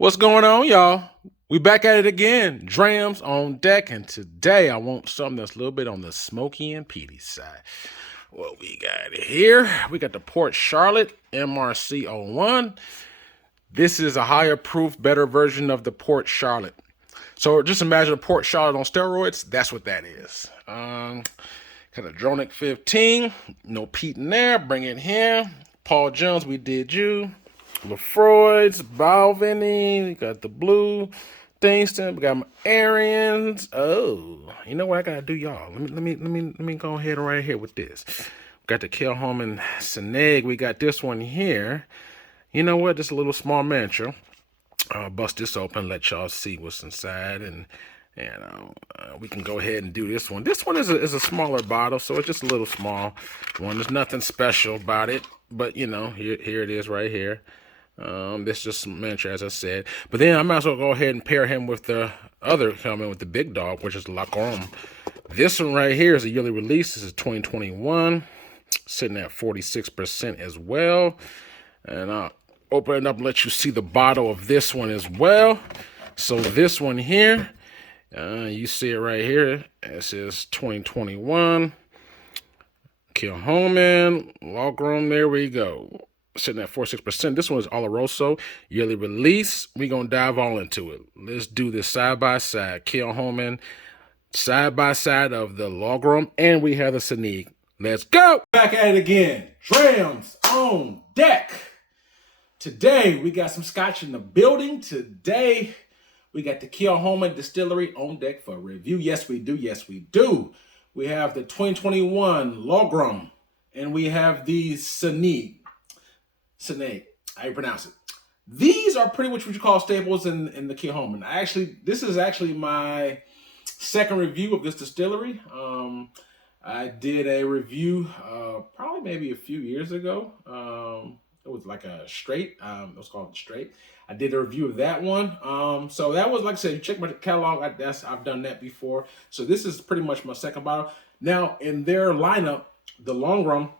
What's going on, y'all? We back at it again. Drams on deck, and today I want something that's a little bit on the smoky and peaty side. What we got here, we got the Port Charlotte MRC01. This is a higher proof, better version of the Port Charlotte. So just imagine a Port Charlotte on steroids. That's what that is. Got a Dronic 15, no peat in there. Bring it here. Paul Jones, we did you. Lefroy's, Balvenie, we got the blue, Thingston, we got my Arians. Oh, you know what I gotta do, y'all? Let me go ahead and right here with this. We got the Kilchoman Sanaig. We got this one here. You know what? Just a little small miniature. I'll bust this open, let y'all see what's inside, and we can go ahead and do this one. This one is a smaller bottle, so it's just a little small one. There's nothing special about it, but you know, here it is right here. This is just some miniature, as I said. But then I might as well go ahead and pair him with the other coming with the big dog, which is Loch Gorm. This one right here is a yearly release. This is 2021, sitting at 46% as well. And I'll open it up and let you see the bottle of this one as well. So this one here, you see it right here. It says 2021. Kilchoman Loch Gorm. There we go. Sitting at 46%. This one is Oloroso, yearly release. We're going to dive all into it. Let's do this side by side. Kilchoman, side by side of the Loch Gorm, and we have the Sanaig. Let's go! Back at it again. Drams on deck. Today, we got some scotch in the building. Today, we got the Kilchoman Distillery on deck for review. Yes, we do. Yes, we do. We have the 2021 Loch Gorm, and we have the Sanaig. How you pronounce it? These are pretty much what you call staples in the Kilchoman. This is actually my second review of this distillery. I did a review probably maybe a few years ago. It was like a straight. It was called straight. I did a review of that one. So that was, like I said, you check my catalog. I've done that before. So this is pretty much my second bottle. Now in their lineup, the Loch Gorm,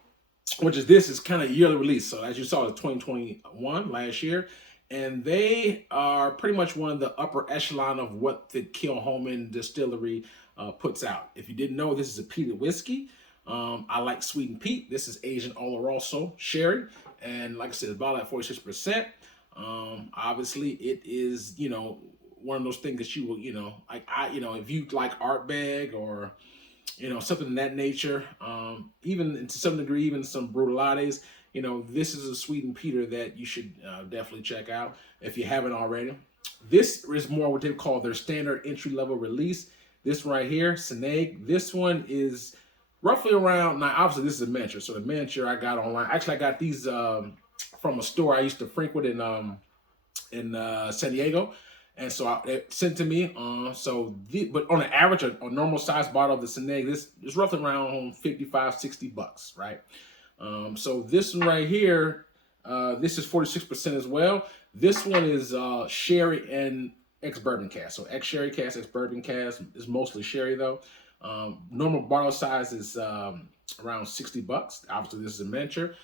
which is this is kind of yearly release. So as you saw, it's 2021 last year, and they are pretty much one of the upper echelon of what the Kilchoman Distillery puts out. If you didn't know, this is a peated whiskey. I like sweet and peat. This is Asian Oloroso sherry, and like I said, it's about at 46%. Obviously, it is one of those things that you will if you like Art Bag or something in that nature, even to some degree, even some Brutalates, this is a sweetened peater that you should definitely check out if you haven't already. This is more what they call their standard entry-level release. This one right here, Sanaig, this one is roughly around, now obviously this is a miniature, so the miniature I got online, actually I got these from a store I used to frequent in San Diego. And so it sent to me. But on an average, a normal size bottle of the Sanaig, this is roughly around 55, 60 bucks, right? So this one right here, this is 46% as well. This one is sherry and ex-bourbon cask. So ex-sherry cask, ex-bourbon cask is mostly sherry though. Normal bottle size is around 60 bucks. Obviously, this is a miniature.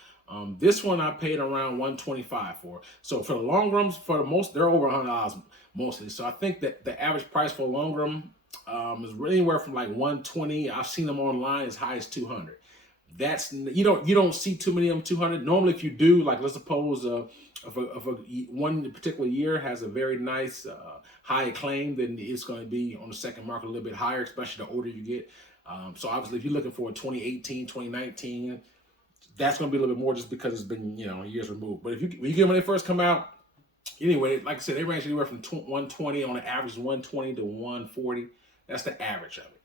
This one I paid around $125 for. So for the Loch Gorms, for the most, they're over $100 mostly. So I think that the average price for a Loch Gorm is anywhere from like $120. I've seen them online as high as $200. That's you don't see too many of them $200. Normally, if you do, like let's suppose one particular year has a very nice high acclaim, then it's going to be on the second market a little bit higher, especially the older you get. So obviously, if you're looking for a 2018, 2019. That's going to be a little bit more just because it's been, years removed. But when you get them when they first come out, anyway, like I said, they range anywhere from 120 on the average, 120 to 140. That's the average of it.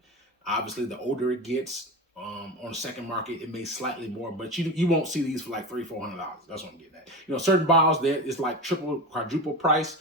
Obviously, the older it gets on the second market, it may slightly more, but you won't see these for like $300, $400. That's what I'm getting at. Certain bottles that it's like triple, quadruple price.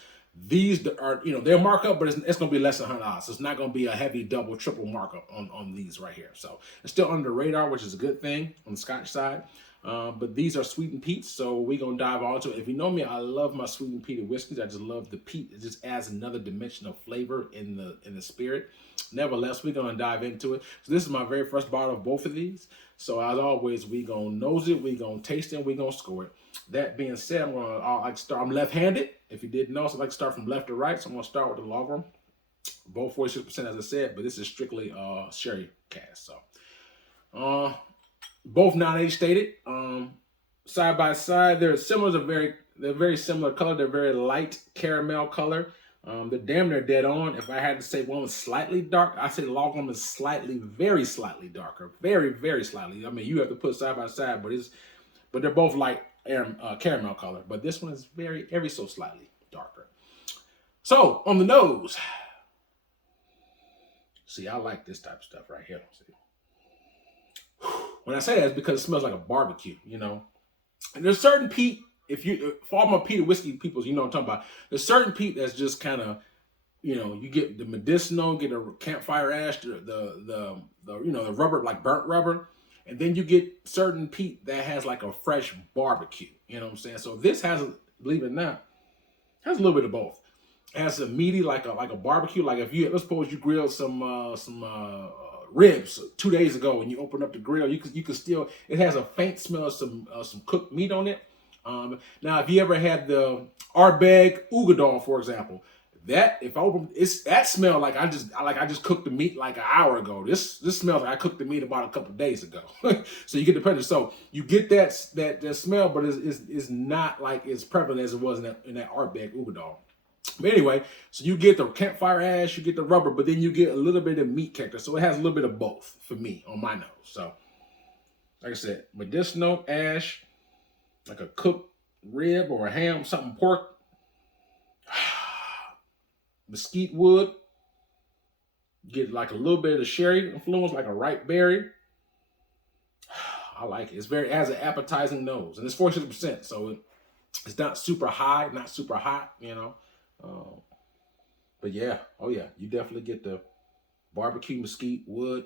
These are, they're markup, but it's going to be less than $100. So it's not going to be a heavy double, triple markup on these right here. So it's still under the radar, which is a good thing on the Scotch side. But these are sweetened peats, so we're going to dive on into it. If you know me, I love my sweetened peated whiskeys. I just love the peat. It just adds another dimension of flavor in the spirit. Nevertheless, we're going to dive into it. So this is my very first bottle of both of these. So as always, we're going to nose it, we're going to taste it, we're going to score it. That being said, I'm left-handed. If you didn't know, so I like to start from left to right. So I'm gonna start with the Loch Gorm. Both 46%, as I said, but this is strictly sherry cask. So both non-age stated. Side by side, they're similar. They're very similar color. They're very light caramel color. They're damn near dead on. If I had to say one was slightly dark, I say the Loch Gorm is slightly, very slightly darker. Very, very slightly. I mean, you have to put side by side, but they're both light caramel color. But this one is ever so slightly darker. So on the nose, see, I like this type of stuff right here. See, when I say that, it's because it smells like a barbecue, you know. And there's certain peat. For all my peated whiskey people, you know what I'm talking about. There's certain peat that's just kind of, you know, you get the medicinal, get a campfire ash, the rubber, like burnt rubber, and then you get certain peat that has like a fresh barbecue. You know what I'm saying? So this has, believe it or not, has a little bit of both. It has a meaty, like a barbecue. Like let's suppose you grilled some ribs 2 days ago, and you open up the grill, you can still. It has a faint smell of some cooked meat on it. Now, if you ever had the Ardbeg Ugadal, for example, that smell like I just cooked the meat like an hour ago. This smells like I cooked the meat about a couple of days ago. So you get the pressure. So you get that smell, but it's not like as prevalent as it was in that Ardbeg Ugadal. But anyway, so you get the campfire ash, you get the rubber, but then you get a little bit of meat character. So it has a little bit of both for me on my nose. So, like I said, medicinal ash, like a cooked rib or a ham, something pork. Mesquite wood. Get like a little bit of the sherry influence, like a ripe berry. I like it. It has an appetizing nose, and it's 46%, so it's not super high, not super hot, you know. But yeah, oh yeah, you definitely get the barbecue, mesquite, wood,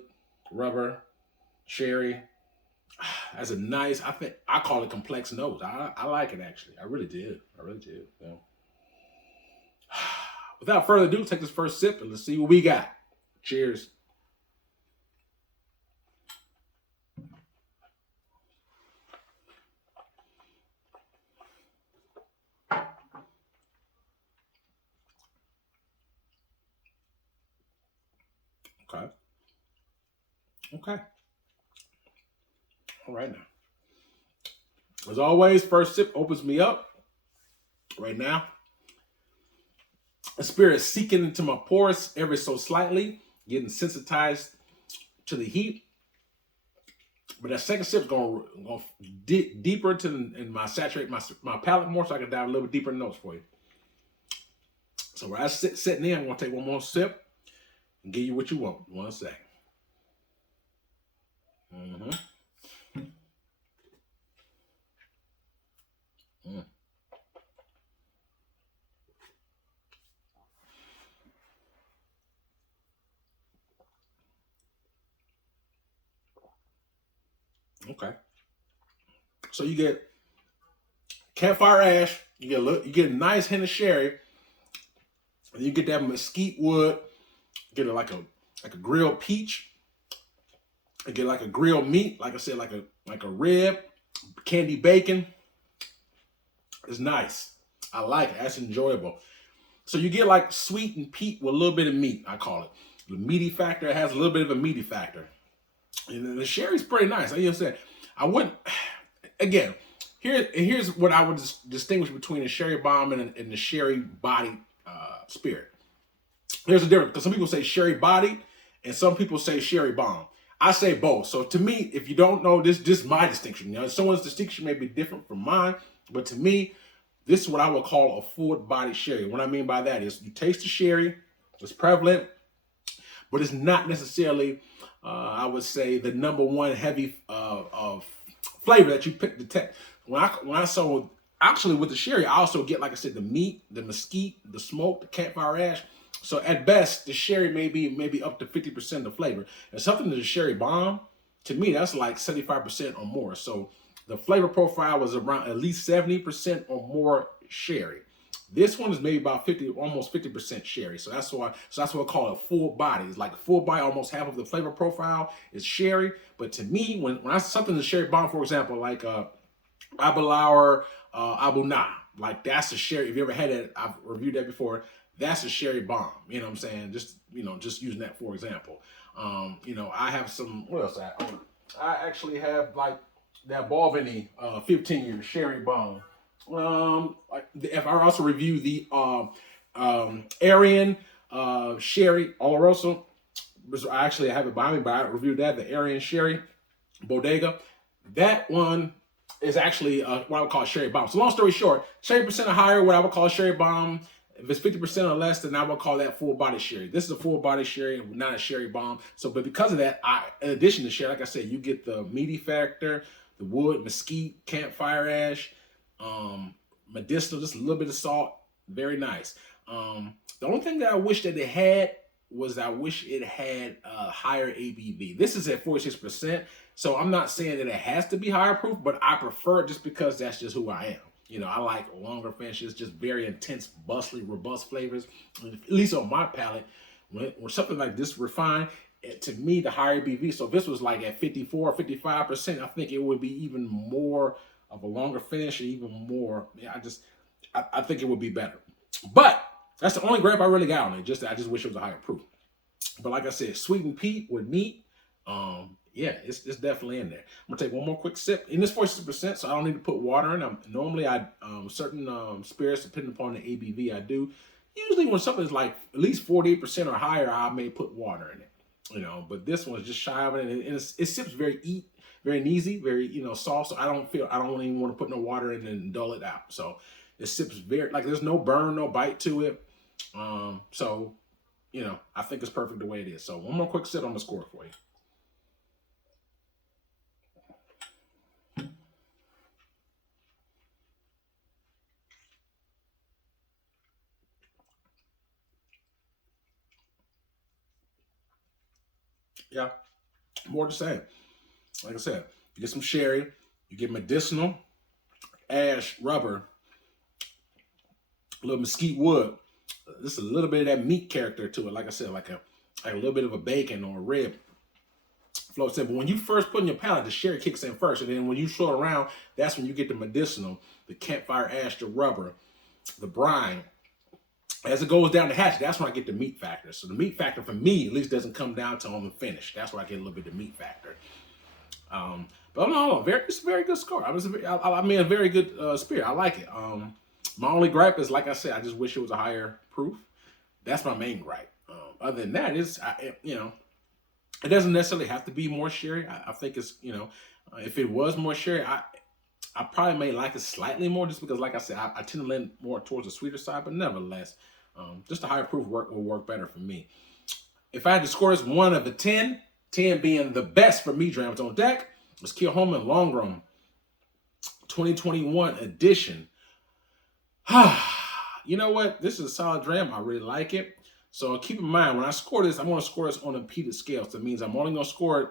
rubber, sherry. As a nice, I call it complex nose. I like it actually. I really do. Yeah. Without further ado, take this first sip and let's see what we got. Cheers. Okay. All right now. As always, first sip opens me up. Right now, the spirit is seeking into my pores ever so slightly, getting sensitized to the heat. But that second sip is going to deeper saturate my palate more, so I can dive a little bit deeper in the nose for you. So where I sitting in, I'm going to take one more sip and give you what you want. 1 second. Okay. So you get campfire ash, you get a nice hint of sherry, and you get that mesquite wood, get like a grilled peach, and get like a grilled meat, like I said, like a rib, candy bacon. It's nice. I like it. That's enjoyable. So you get like sweet and peat with a little bit of meat, I call it. The meaty factor, it has a little bit of a meaty factor. And the sherry's pretty nice. Like you said, I wouldn't, again, here's what I would distinguish between a sherry bomb and the sherry body spirit. There's a difference, because some people say sherry body and some people say sherry bomb. I say both. So to me, if you don't know, this is my distinction. You know, someone's distinction may be different from mine, but to me, this is what I would call a full body sherry. What I mean by that is you taste the sherry, it's prevalent, but it's not necessarily, I would say, the number one heavy flavor that you pick to test. Actually with the sherry, I also get, like I said, the meat, the mesquite, the smoke, the campfire ash. So at best, the sherry may be up to 50% of flavor. And something to the sherry bomb, to me, that's like 75% or more. So the flavor profile was around at least 70% or more sherry. This one is maybe about almost 50% sherry. So that's why I call it full body. It's like full body, almost half of the flavor profile is sherry. But to me, when I something to sherry bomb, for example, like Abalauer Abu Na, Like that's a sherry. If you ever had it, I've reviewed that before. That's a sherry bomb. You know what I'm saying? Just just using that for example. I have some. What else? I actually have like that Balvenie 15-year sherry bomb. Like if I also review the Aryan sherry Oloroso. I actually have it behind me, but I reviewed that, the Aryan Sherry Bodega. That one is actually what I would call a sherry bomb. So long story short, sherry percent or higher, what I would call a sherry bomb. If it's 50% or less, then I would call that full body sherry. This is a full body sherry, not a sherry bomb. So, but because of that, in addition to sherry, like I said, you get the meaty factor, the wood, mesquite, campfire ash, medicinal, just a little bit of salt. Very nice. The only thing that I wish that it had was I wish it had a higher ABV. This is at 46%, so I'm not saying that it has to be higher proof, but I prefer it just because that's just who I am. I like longer finishes, just very intense, bustly, robust flavors. At least on my palate, when something like this refined, to me, the higher ABV. So if this was like at 54, 55%, I think it would be even more of a longer finish, and even more. Yeah, I think it would be better. But that's the only gripe I really got on it. I just wish it was a higher proof. But like I said, sweetened peat with neat. Yeah, it's definitely in there. I'm gonna take one more quick sip. In this 46%, so I don't need to put water in. Normally, certain spirits, depending upon the ABV, I do. Usually, when something's like at least 48% or higher, I may put water in it. But this one's just shy of it, and it sips very easy, very soft. So I don't even want to put no water in and dull it out. So it sips very there's no burn, no bite to it. So I think it's perfect the way it is. So one more quick sip on the score for you. Yeah, more to say. Like I said, you get some sherry, you get medicinal, ash, rubber, a little mesquite wood. Just a little bit of that meat character to it. Like I said, like a little bit of a bacon or a rib floats in. But when you first put in your palate, the sherry kicks in first. And then when you swirl around, that's when you get the medicinal, the campfire ash, the rubber, the brine. As it goes down the hatch, that's when I get the meat factor. So the meat factor for me, at least, doesn't come down to on the finish. That's where I get a little bit of meat factor. But no, it's a very good score. I mean, a very good spirit. I like it. My only gripe is, like I said, I just wish it was a higher proof. That's my main gripe. Other than that, it doesn't necessarily have to be more sherry. I think it's, if it was more sherry, I probably may like it slightly more just because, like I said, I tend to lean more towards the sweeter side, but nevertheless, just a higher proof will work better for me. If I had to score this 1 of 10, 10 being the best for me, Drams on deck, it's Kilchoman Loch Gorm 2021 edition. You know what? This is a solid dram. I really like it. So keep in mind, when I score this, I'm going to score this on a peated scale. So that means I'm only going to score it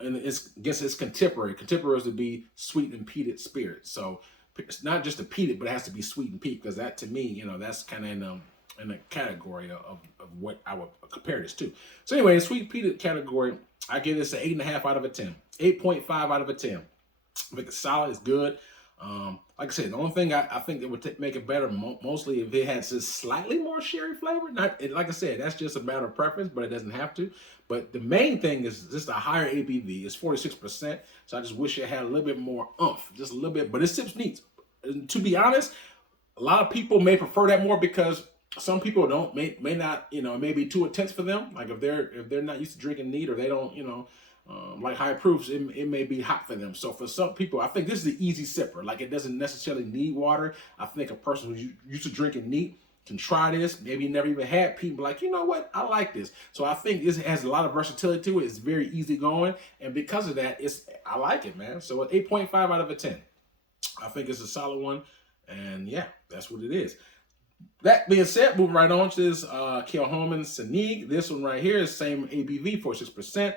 and against its contemporary. Contemporary is to be sweet and peated spirits. So it's not just a peated, but it has to be sweet and peat, because that, to me, that's kind of in the category of what I would compare this to. So anyway, in sweet peated category, I give this an 8.5 out of a 10. 8.5 out of a 10. I think it's solid. It's good. Like I said, the only thing I think that would make it better, mostly if it had just slightly more sherry flavor. Like I said, that's just a matter of preference, but it doesn't have to. But the main thing is just a higher ABV. It's 46%, so I just wish it had a little bit more oomph, just a little bit. But it sips neat. And to be honest, a lot of people may prefer that more because some people may not, it may be too intense for them. Like if they're not used to drinking neat, or they don't, like high proofs, it may be hot for them. So for some people, I think this is the easy sipper. Like it doesn't necessarily need water. I think a person who's used to drinking neat can try this. Maybe never even had peat, but like, you know what? I like this. So I think this has a lot of versatility to it. It's very easy going. And because of that, I like it, man. So an 8.5 out of a 10. I think it's a solid one. And yeah, that's what it is. That being said, moving right on to this Kilchoman Sanaig. This one right here is same ABV, 46%.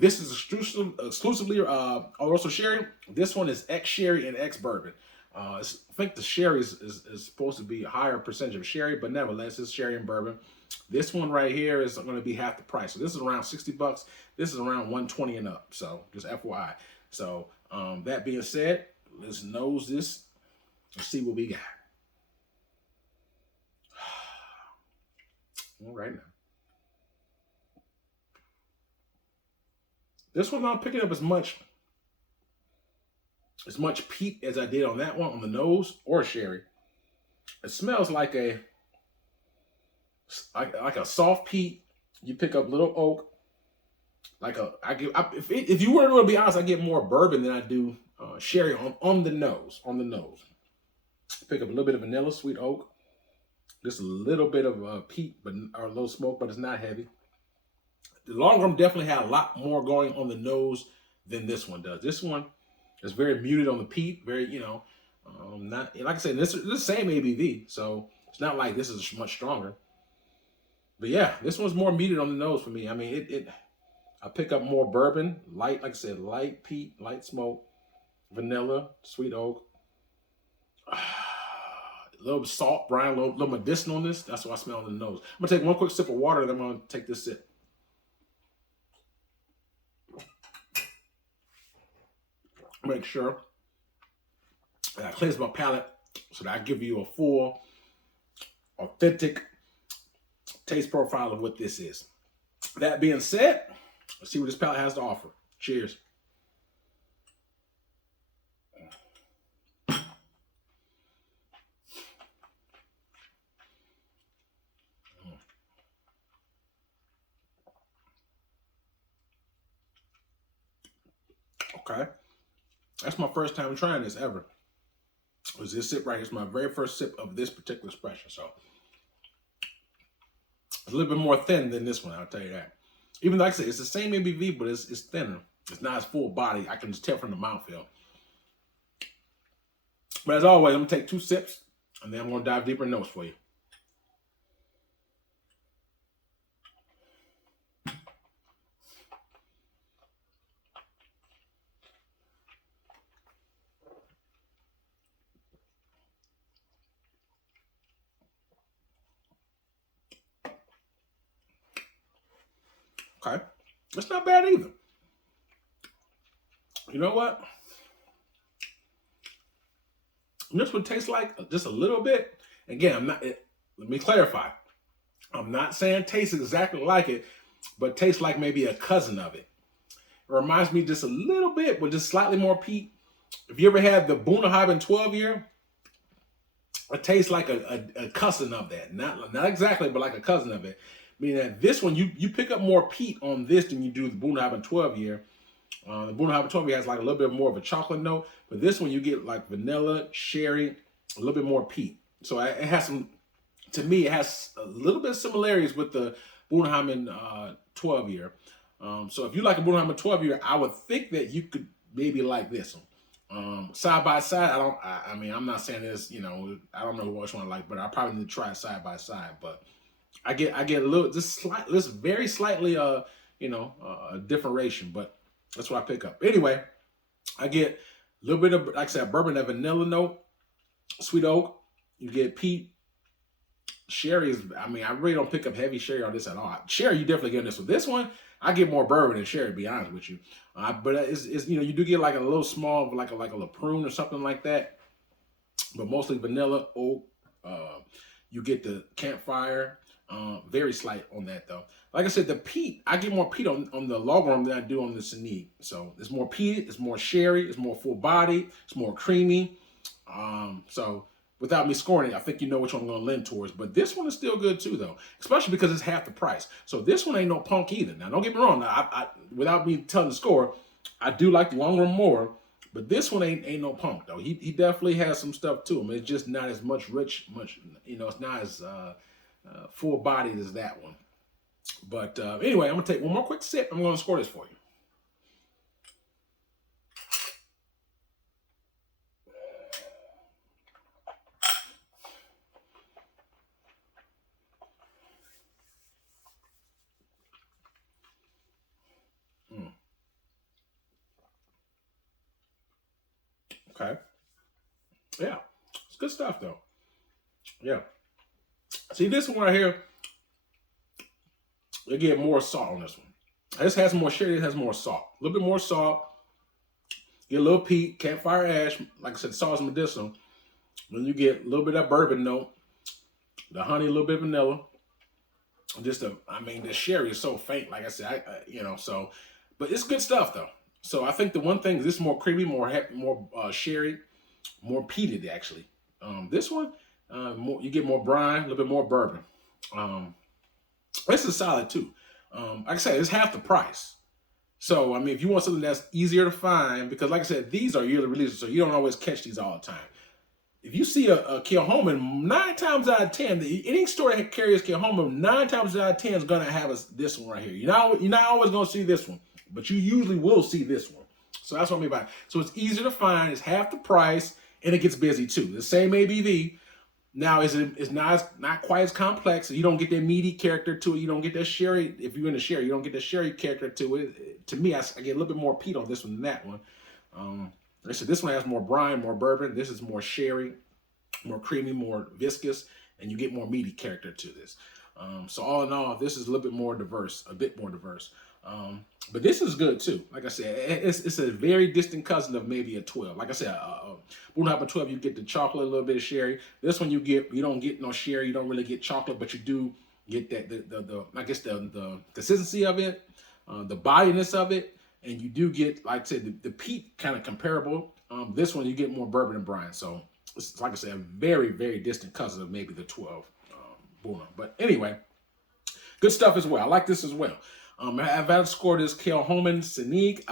This is exclusively Oloroso sherry. This one is ex-sherry and ex-bourbon. I think the sherry is supposed to be a higher percentage of sherry, but nevertheless, it's sherry and bourbon. This one right here is going to be half the price. So this is around $60. This is around $120 and up. So just FYI. So that being said, let's nose this and see what we got. All right now. This one not picking up as much peat as I did on that one on the nose or sherry. It smells like a soft peat. You pick up little oak. If you were to be honest, I get more bourbon than I do sherry on the nose. On the nose, pick up a little bit of vanilla, sweet oak, just a little bit of peat, or a little smoke, but it's not heavy. The Loch Gorm definitely had a lot more going on the nose than this one does. This one is very muted on the peat, very not like I said. This is the same ABV, so it's not like this is much stronger. But yeah, this one's more muted on the nose for me. I mean, I pick up more bourbon, light, like I said, light peat, light smoke, vanilla, sweet oak, a little salt, brine, a little medicinalness. That's what I smell on the nose. I'm gonna take one quick sip of water, and then I'm gonna take this sip. Make sure that I cleanse my palate so that I give you a full, authentic taste profile of what this is. That being said, let's see what this palate has to offer. Cheers. Okay. That's my first time trying this ever. It was this sip right here. It's my very first sip of this particular expression. So it's a little bit more thin than this one, I'll tell you that. Even though, like I said, it's the same ABV, but it's thinner. It's not as full body. I can just tell from the mouthfeel. But as always, I'm going to take 2 sips, and then I'm going to dive deeper in notes for you. Okay. It's not bad either. You know what? This would taste like just a little bit. Again, let me clarify. I'm not saying tastes exactly like it, but tastes like maybe a cousin of it. It reminds me just a little bit, but just slightly more peat. If you ever had the Bunnahabhain 12-year, it tastes like a cousin of that. Not exactly, but like a cousin of it. Meaning that this one, you pick up more peat on this than you do the Bunnahabhain 12-year. The Bunnahabhain 12-year has like a little bit more of a chocolate note, but this one you get like vanilla, sherry, a little bit more peat. So it has some, to me, it has a little bit of similarities with the Bunnahabhain 12-year. So if you like a Bunnahabhain 12-year, I would think that you could maybe like this one. Side by side, I mean, I'm not saying this, I don't know which one I like, but I probably need to try it side by side. But I get a little, just very slightly, a different ration, but that's what I pick up. Anyway, I get a little bit of, like I said, bourbon, that vanilla note, sweet oak. You get peat. Sherry is, I mean, I really don't pick up heavy sherry on this at all. Sherry, you definitely get this one. This one, I get more bourbon than sherry, to be honest with you. But it's you do get like a little small, like a LaPrune or something like that. But mostly vanilla, oak. You get the campfire. Very slight on that though. Like I said, the peat, I get more peat on the Loch Gorm than I do on the Sanaig. So it's more peat, it's more sherry, it's more full body, it's more creamy. So without me scoring it, I think you know which one I'm going to lean towards. But this one is still good too, though, especially because it's half the price. So this one ain't no punk either. Now, don't get me wrong. Without me telling the score, I do like the Loch Gorm more, but this one ain't no punk though. He definitely has some stuff to him. It's just not as much it's not as full bodied as that one. But anyway, I'm gonna take one more quick sip. I'm gonna score this for you. Okay. Yeah, it's good stuff though. Yeah. See, this one right here, you get more salt on this one. This has more sherry. It has more salt. A little bit more salt. Get a little peat, campfire ash. Like I said, salt is medicinal. Then you get a little bit of bourbon note, the honey, a little bit of vanilla. I mean, the sherry is so faint. Like I said, so, but it's good stuff though. So I think the one thing is this is more creamy, more sherry, more peated actually. This one, you get more brine, a little bit more bourbon. Um, this is solid too. Like I said, it's half the price. So I mean, if you want something that's easier to find, because like I said, these are yearly releases, so you don't always catch these all the time. If you see a Kilchoman, 9 times out of 10, any store that carries Kilchoman, 9 times out of 10 is gonna have this one right here. You're not always gonna see this one, but you usually will see this one. So that's what I mean by it. So it's easier to find, it's half the price, and it gets busy too. The same ABV. Now it's not quite as complex. You don't get that meaty character to it. You don't get that sherry. If you're in the sherry, you don't get the sherry character to it. To me, I get a little bit more peat on this one than that one. Like I said, this one has more brine, more bourbon. This is more sherry, more creamy, more viscous, and you get more meaty character to this. So all in all, this is a little bit more diverse, a bit more diverse. But this is good too. Like I said, it's a very distant cousin of maybe a 12. Like I said, Boonhopper 12, you get the chocolate, a little bit of sherry. This one you don't get no sherry, you don't really get chocolate, but you do get that the consistency of it, the bodiness of it, and you do get, like I said, the peat kind of comparable. This one you get more bourbon and brine. So it's, like I said, a very, very distant cousin of maybe the 12 Boona. But anyway, good stuff as well. I like this as well. I've had to score this Kilchoman Sanaig,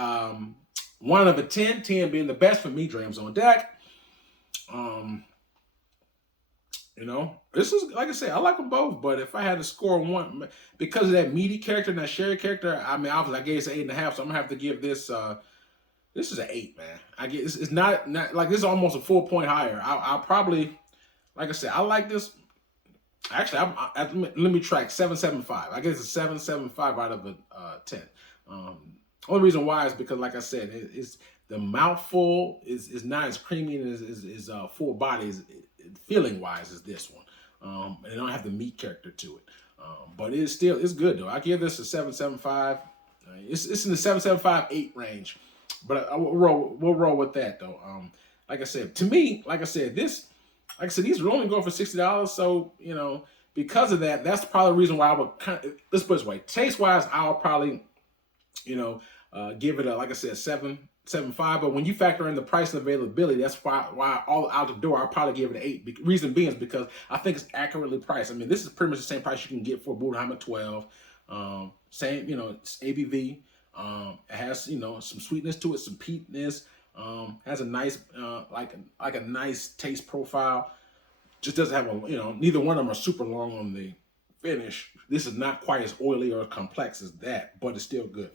1 out of 10, 10 being the best for me. Drams on deck. This is, like I said, I like them both, but if I had to score one, because of that meaty character and that sherry character, I mean, obviously I gave this an 8.5, so I'm gonna have to give this. This is an 8, man. I get it's not like, this is almost a full point higher. I'll probably, like I said, I like this. Actually, let me track 7.75. I guess it's 7.75 out of a 10. Only reason why is because, like I said, it's the mouthful is not as creamy and is full body feeling wise as this one. And it don't have the meat character to it. But it's good though. I give this a 7.75. It's in the 7.75 8 range. But we'll roll with that though. Like I said, to me, like I said, these are only going for $60. So, because of that, that's probably the reason why I would let's put it this way. Taste wise, I'll probably, give it a, like I said, 7.75. But when you factor in the price and availability, that's why all out the door, I'll probably give it an 8. Reason being is because I think it's accurately priced. I mean, this is pretty much the same price you can get for Boonheimer 12. Same, it's ABV. It has, some sweetness to it, some peatness. Has a nice, like a nice taste profile. Just doesn't have neither one of them are super long on the finish. This is not quite as oily or complex as that, but it's still good.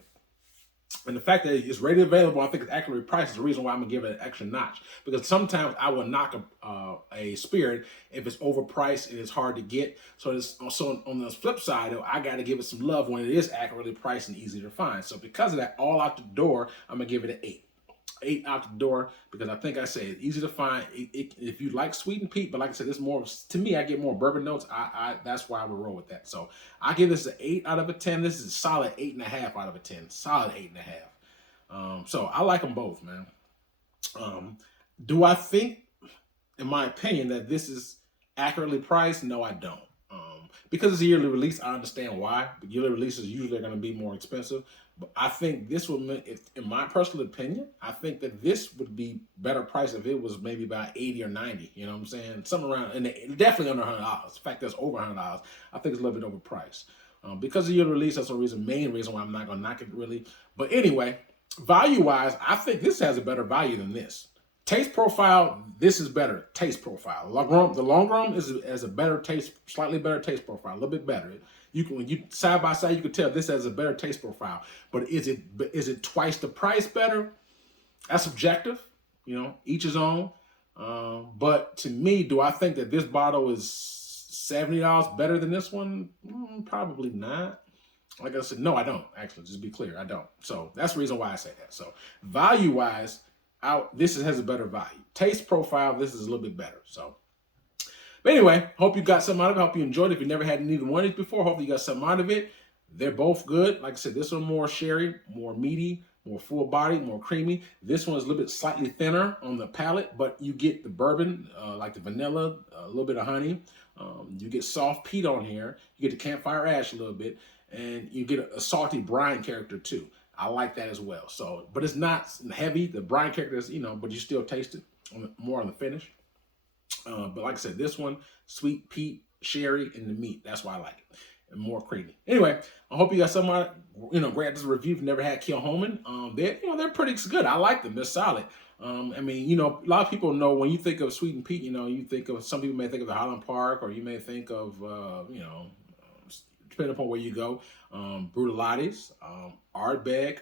And the fact that it's readily available, I think it's accurately priced, is the reason why I'm gonna give it an extra notch. Because sometimes I will knock a spirit if it's overpriced and it's hard to get. So on the flip side, though, I got to give it some love when it is accurately priced and easy to find. So because of that, all out the door, I'm gonna give it an 8. 8 out the door, because I think I say it's easy to find. If you like sweet and peat, but like I said, it's more, to me, I get more bourbon notes. That's why I would roll with that. So I give this an 8 out of a 10. This is a solid 8.5 out of a 10. Solid 8.5. So I like them both, man. Do I think, in my opinion, that this is accurately priced? No, I don't. Because it's a yearly release, I understand why. But yearly releases usually are going to be more expensive. But I think this would, in my personal opinion, I think that this would be better price if it was maybe about 80 or 90. You know what I'm saying? Something around, and definitely under $100. In fact, that's over $100. I think it's a little bit overpriced. Because of yearly release, that's the main reason why I'm not going to knock it really. But anyway, value-wise, I think this has a better value than this. Taste profile, this is better. Taste profile. The Long Gorm has a better taste, slightly better taste profile, a little bit better. When you side by side, you can tell this has a better taste profile. But is it twice the price better? That's subjective. Each his own. But to me, do I think that this bottle is $70 better than this one? Probably not. Like I said, no, I don't. Actually, just be clear, I don't. So that's the reason why I say that. So value-wise, this has a better value. Taste profile, this is a little bit better. So, but anyway, hope you got something out of it. Hope you enjoyed it. If you never had neither one of these before, hopefully you got something out of it. They're both good. Like I said, this one more sherry, more meaty, more full body, more creamy. This one is a little bit slightly thinner on the palate, but you get the bourbon, like the vanilla, a little bit of honey. You get soft peat on here. You get the campfire ash a little bit, and you get a salty brine character too. I like that as well. So, but it's not heavy. The brine character is, but you still taste it more on the finish. But like I said, this one, sweet peat, sherry, and the meat. That's why I like it. And more creamy. Anyway, I hope you got somebody, grab this review if you've never had Kilchoman. They're pretty good. I like them. They're solid. A lot of people know when you think of sweet and peat, you think of, some people may think of the Highland Park, or you may think of, depending upon where you go, Brutalities, Ardbeg,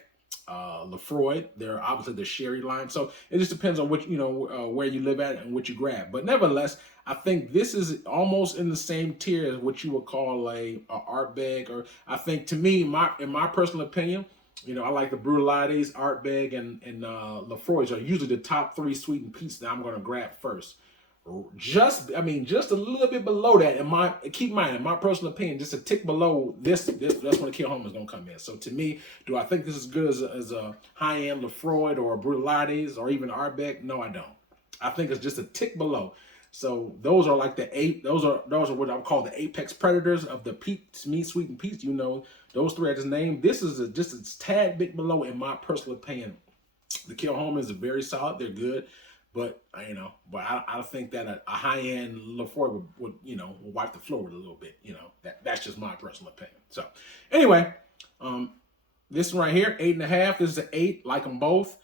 Lefroy. They're obviously the sherry line. So it just depends on which, where you live at and what you grab. But nevertheless, I think this is almost in the same tier as what you would call a Ardbeg, or I think, to me, in my personal opinion, I like the Brutalities, Ardbeg, and Lefroy's are usually the top 3 sweetened peats that I'm going to grab first. Just a little bit below that, keep in mind, in my personal opinion, just a tick below this, that's when the Kilchoman is going to come in. So to me, do I think this is good as a high-end Lefroy or Brutalities or even Ardbeg? No, I don't. I think it's just a tick below. So those are like those are what I would call the apex predators of the peat, meat, sweetened peats. Those 3 I just named. This is just a tad bit below, in my personal opinion. The Kilchoman is very solid. They're good. But I think that a high-end Lefroy would wipe the floor with a little bit. That's just my personal opinion. So anyway, this one right here, 8.5. This is an 8. Like them both.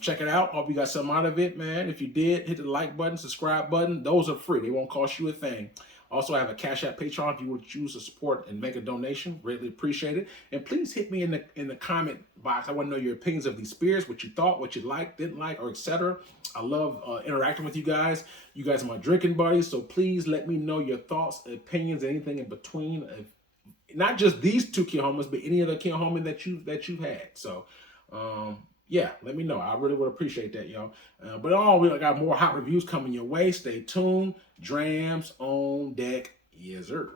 Check it out. Hope you got something out of it, man. If you did, hit the like button, subscribe button. Those are free. They won't cost you a thing. Also, I have a Cash App, Patreon if you would choose to support and make a donation. Greatly appreciate it. And please hit me in the comment box. I want to know your opinions of these spirits, what you thought, what you liked, didn't like, or etc. I love interacting with you guys. You guys are my drinking buddies, so please let me know your thoughts, opinions, anything in between. Not just these 2 Kilchomans, but any other Kilchoman that you've had. So, yeah, let me know. I really would appreciate that, y'all. But we got more hot reviews coming your way. Stay tuned. Drams on deck. Yes, sir.